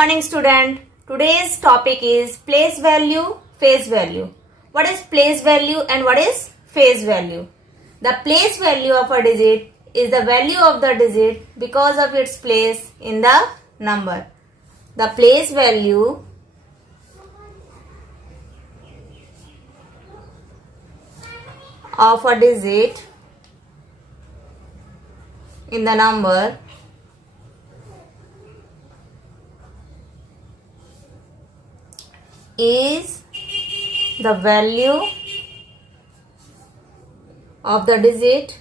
morning, student. Today's topic is place value, face value. What is place value and what is face value? The place value of a digit is the value of the digit because of its place in the number. The place value of a digit in the number is the value of the digit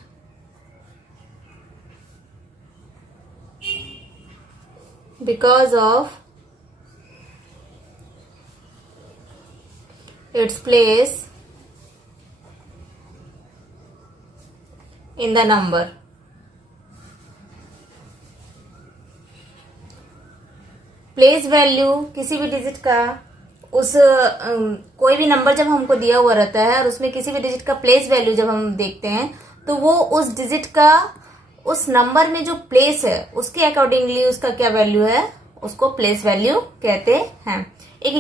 because of its place in the number. Place value किसी भी डिजिट का उस कोई भी नंबर जब हमको दिया हुआ रहता है और उसमें किसी भी डिजिट का प्लेस वैल्यू जब हम देखते हैं तो वो उस डिजिट का उस नंबर में जो प्लेस है उसके अकॉर्डिंगली उसका क्या वैल्यू है उसको प्लेस वैल्यू कहते हैं. एक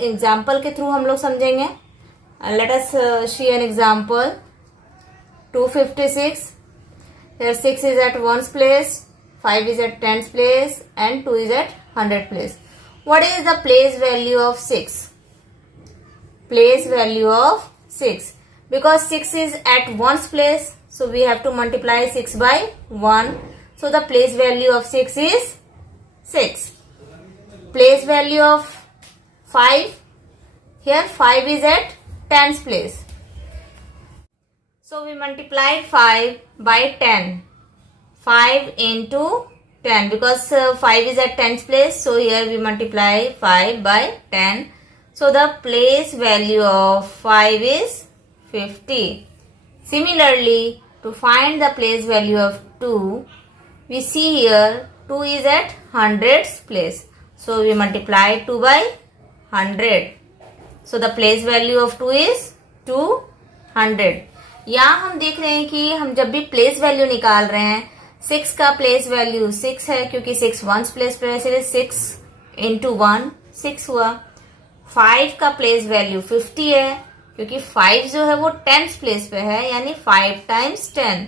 एग्जाम्पल के थ्रू हम लोग समझेंगे. Let us see an example. 256. Here 6 is at 1's place, 5 is at 10's place and 2 is at 100 place. What is the place value of 6? Place value of 6. Because 6 is at 1's place, so we have to multiply 6 by 1. So the place value of 6 is 6. Place value of 5. Here 5 is at 10's place. So we multiplied 5 by 10. 5 into 10 because 5 is at 10's place. So here we multiply 5 by 10. So the place value of 5 is 50. Similarly, to find the place value of 2, we see here 2 is at 100's place. So we multiply 2 by 100. So the place value of 2 is 200. यहाँ हम देख रहे हैं कि हम जब भी place value निकाल रहे हैं 6 का प्लेस वैल्यू 6 है क्योंकि 6 1's प्लेस पे है इसलिए 6 into 1 6 हुआ. 5 का प्लेस वैल्यू 50 है क्योंकि 5 जो है वो 10's प्लेस पे है यानी 5 times 10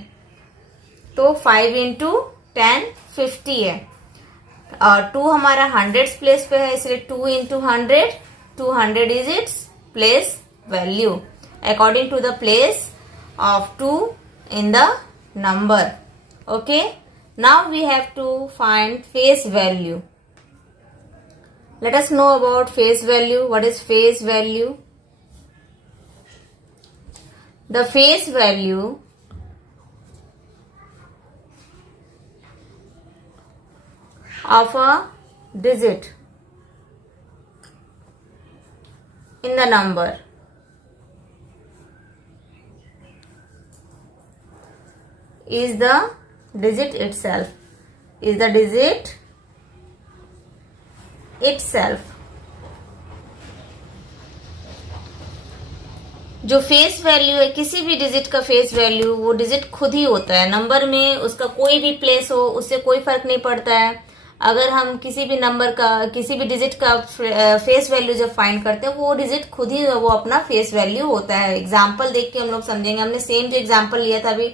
तो 5 into 10 50 है. और 2 हमारा 100's प्लेस पे है इसलिए 2 into 100 200 is its place value according to the place of 2 in the number. Okay, now we have to find face value. Let us know about face value. What is face value? The face value of a digit in the number is the digit itself. Is the digit itself. जो face value है किसी भी डिजिट का face value वो डिजिट खुद ही होता है. नंबर में उसका कोई भी प्लेस हो उससे कोई फर्क नहीं पड़ता है. अगर हम किसी भी नंबर का किसी भी डिजिट का फेस वैल्यू जब फाइंड करते हैं वो डिजिट खुद ही वो अपना फेस वैल्यू होता है. एग्जाम्पल देख के हम लोग समझेंगे. हमने सेम जो एग्जाम्पल लिया था अभी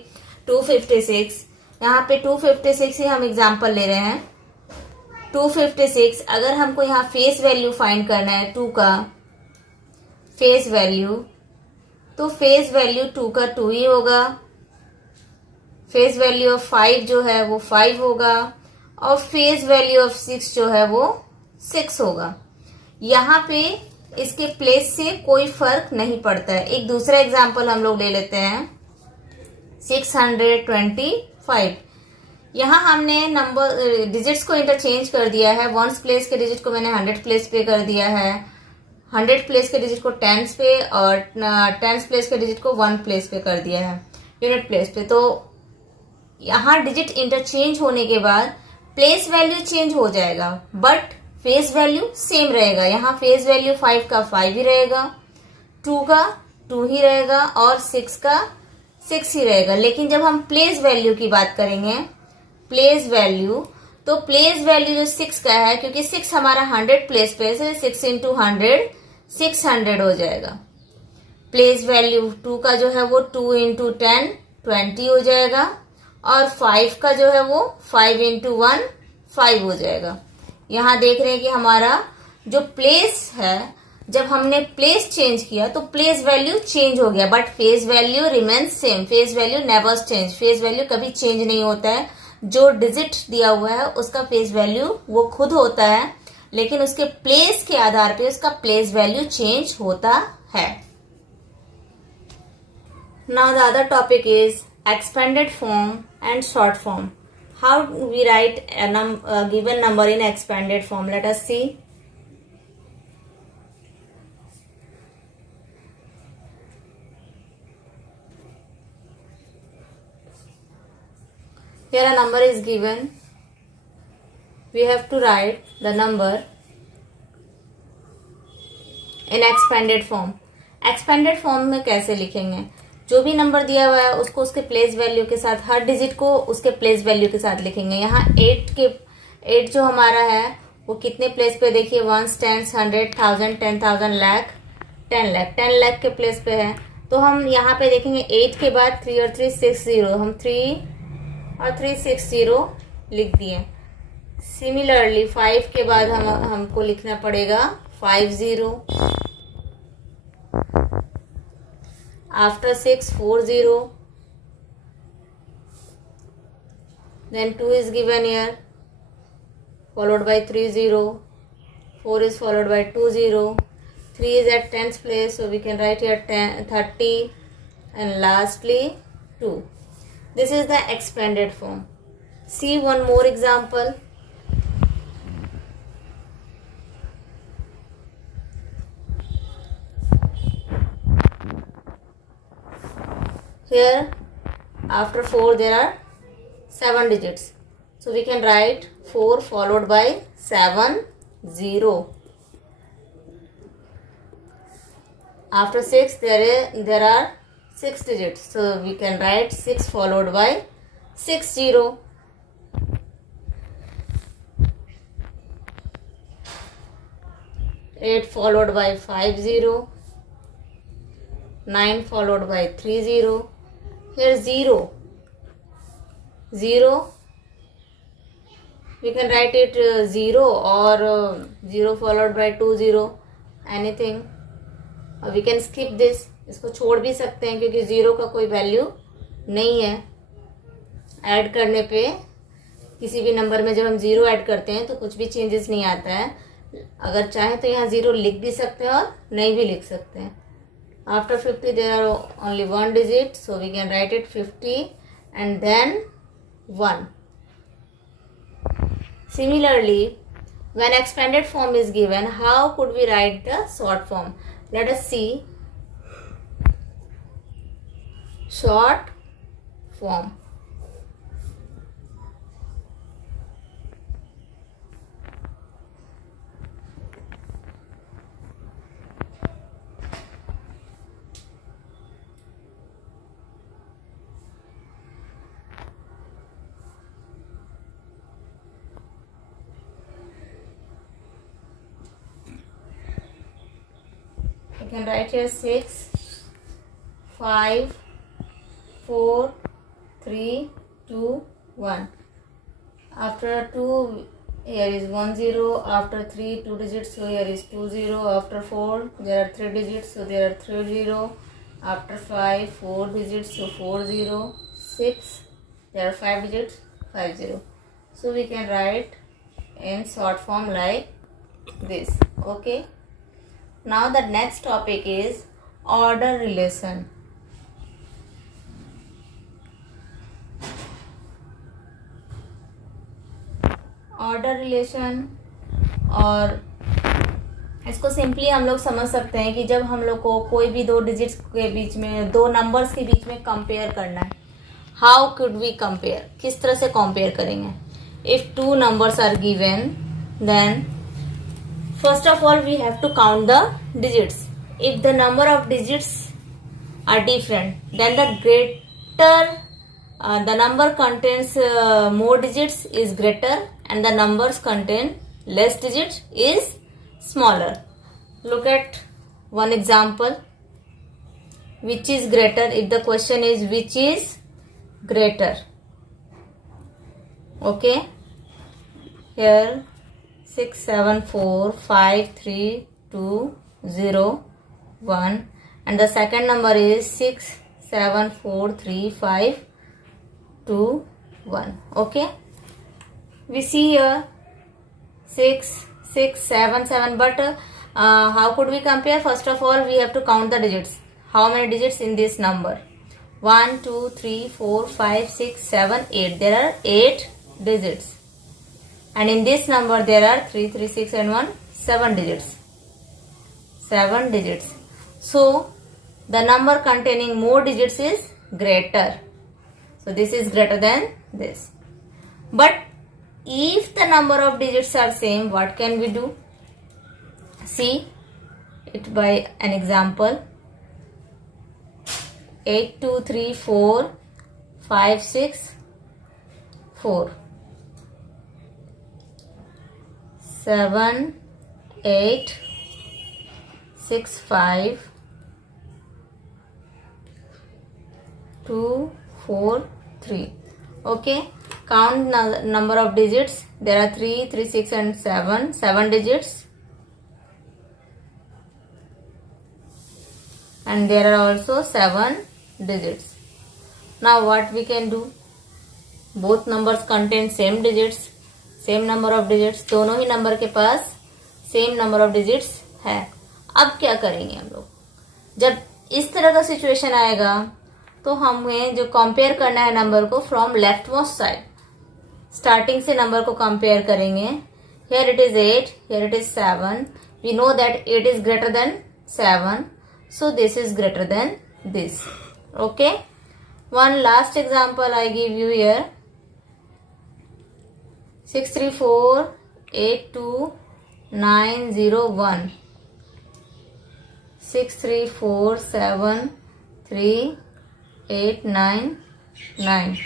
256. यहाँ पे 256 ही हम एग्जाम्पल ले रहे हैं. 256 अगर हमको यहाँ फेस वैल्यू फाइंड करना है 2 का फेस वैल्यू तो फेस वैल्यू 2 का 2 ही होगा. फेस वैल्यू ऑफ 5 जो है वो 5 होगा और फेस वैल्यू ऑफ 6 जो है वो 6 होगा. यहाँ पे इसके प्लेस से कोई फर्क नहीं पड़ता है. एक दूसरा एग्जाम्पल हम लोग ले लेते हैं 625. यहाँ हमने नंबर डिजिट्स को इंटरचेंज कर दिया है. 1's प्लेस के डिजिट को मैंने 100 प्लेस पे कर दिया है. 100 प्लेस के डिजिट को 10's पे और 10's प्लेस के डिजिट को 1 प्लेस पे कर दिया है यूनिट प्लेस पे. तो यहाँ डिजिट इंटरचेंज होने के बाद प्लेस वैल्यू चेंज हो जाएगा बट फेस वैल्यू सेम रहेगा. यहाँ फेस वैल्यू 5 का 5 ही रहेगा, 2 का 2 ही रहेगा और 6 का 6 ही रहेगा. लेकिन जब हम प्लेस वैल्यू की बात करेंगे प्लेस वैल्यू तो प्लेस वैल्यू जो 6 का है, क्योंकि 6 हमारा 100 प्लेस पे है, 6 इंटू 100 600 हो जाएगा। प्लेस वैल्यू 2 का जो है वो 2 इंटू 10 20 हो जाएगा, और 5 का जो है वो 5 इंटू 1 5 हो जाएगा। यहाँ देख रहे हैं कि हमारा जो प्लेस है, जब हमने प्लेस चेंज किया तो प्लेस वैल्यू चेंज हो गया, but face value remains same. Face value never change, face value कभी चेंज नहीं होता है। जो डिजिट दिया हुआ है उसका फेस वैल्यू वो खुद होता है, लेकिन उसके प्लेस के आधार पे उसका प्लेस वैल्यू चेंज होता है। Now the other topic is expanded form and short form. How we write a given number in expanded form? Let us see. Here a number is given. We have to write the number in expanded form. Expanded form में कैसे लिखेंगे? जो भी नंबर दिया हुआ है उसको उसके प्लेस वैल्यू के साथ, हर डिजिट को उसके प्लेस वैल्यू के साथ लिखेंगे। यहाँ 8 जो हमारा है वो कितने प्लेस पे देखिए, 1 10 100 1000 10,000 लाख 10 लाख 10 लाख के प्लेस पे है। तो हम यहाँ पे देखेंगे 8 के बाद 3 और 3 6 0, हम 3 और 3 6 0 लिख दिए। सिमिलरली 5 के बाद हमको लिखना पड़ेगा 5 0, after 6 4 0, then 2 is given here, followed by 3 0, 4 is followed by 2 0, 3 is at 10th place, so we can write here 30, and lastly 2. This is the expanded form. See one more example. Here after 4 there are 7 digits, so we can write 4 followed by 7 0. After 6 there are 6 digits, so we can write 6 followed by 6 0. Eight followed by 5 0, 9 followed by 3 0. Here 0 we can write it 0 or 0 followed by 2 0, anything. We can skip this, इसको छोड़ भी सकते हैं क्योंकि 0 का कोई वैल्यू नहीं है। ऐड करने पे किसी भी नंबर में जब हम 0 ऐड करते हैं तो कुछ भी चेंजेस नहीं आता है। अगर चाहें तो यहाँ 0 लिख भी सकते हैं और नहीं भी लिख सकते हैं। After 50 there are only one digit, so we can write it 50 and then 1. Similarly, when expanded form is given, how could we write the short form? Let us see. Short form. You can write here 6 5 4 3 2 1. After 2 here is 1 0. After 3 2 digits, so here is 2 0. After 4 there are 3 digits, so there are 3 0. After 5 4 digits, so 4 0. 6 there are 5 digits, 5 0. So we can write in short form like this. Okay. Now the next topic is order relation. Order relation, और इसको सिंपली हम लोग समझ सकते हैं कि जब हम लोग को कोई भी दो डिजिट्स के बीच में, दो नंबर्स के बीच में कंपेयर करना है, हाउ कुड वी कंपेयर, किस तरह से कंपेयर करेंगे। If two numbers are given, then first of all we have to count the digits. If the number of digits are different, then the number contains more digits is greater and the numbers contain less digits is smaller. Look at one example. Which is greater? If the question is which is greater, okay, here 6 7 4 5 3 2 0 1, and the second number is 6 7 4 3 5 2 1. Okay, we see here 6 6 7 7, but how could we compare? First of all, we have to count the digits. How many digits in this number? 1 2 3 4 5 6 7 8. There are 8 digits, and in this number there are 3 3 6 and 1 7 digits. 7 digits. So the number containing more digits is greater. So this is greater than this. But if the number of digits are same, what can we do? See it by an example. 8 2 3 4 5 6 4 7 8 6 5 2 4 3. Okay, count number of digits. There are 3 3 6 and 7 digits, and there are also 7 digits. Now what we can do? Both numbers contain same digits, same number of digits. दोनों ही नंबर के पास same number of digits है. अब क्या करेंगे हम लोग? जब इस तरह का सिचुएशन आएगा तो हमें जो कंपेयर करना है नंबर को from left most side, starting से नंबर को कंपेयर करेंगे. Here it is 8, here it is 7. We know that 8 is greater than 7, so this is greater than this. Okay, one last example I give you here. 6 3 4 8 2 9 0 1. 6 3 4 7 3 8 9 9.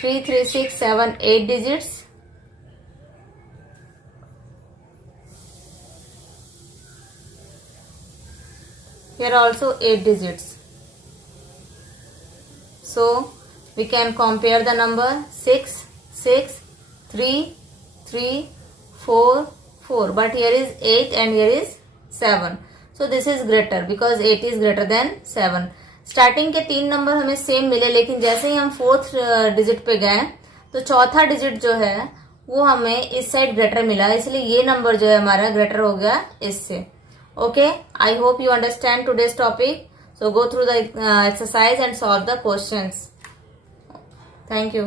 3 3 6 7 8 digits. Here also 8 digits. So we can compare the number 6 6 3 3 4 4, but here is 8 and here is 7. So this is greater because 8 is greater than 7. स्टार्टिंग के 3 नंबर हमें सेम मिले, लेकिन जैसे ही हम 4th digit पे गए तो चौथा डिजिट जो है वो हमें इस साइड ग्रेटर मिला, इसलिए ये नंबर जो है हमारा ग्रेटर हो गया इससे. Okay, I hope you understand today's topic. So go through the exercise and solve the questions. Thank you.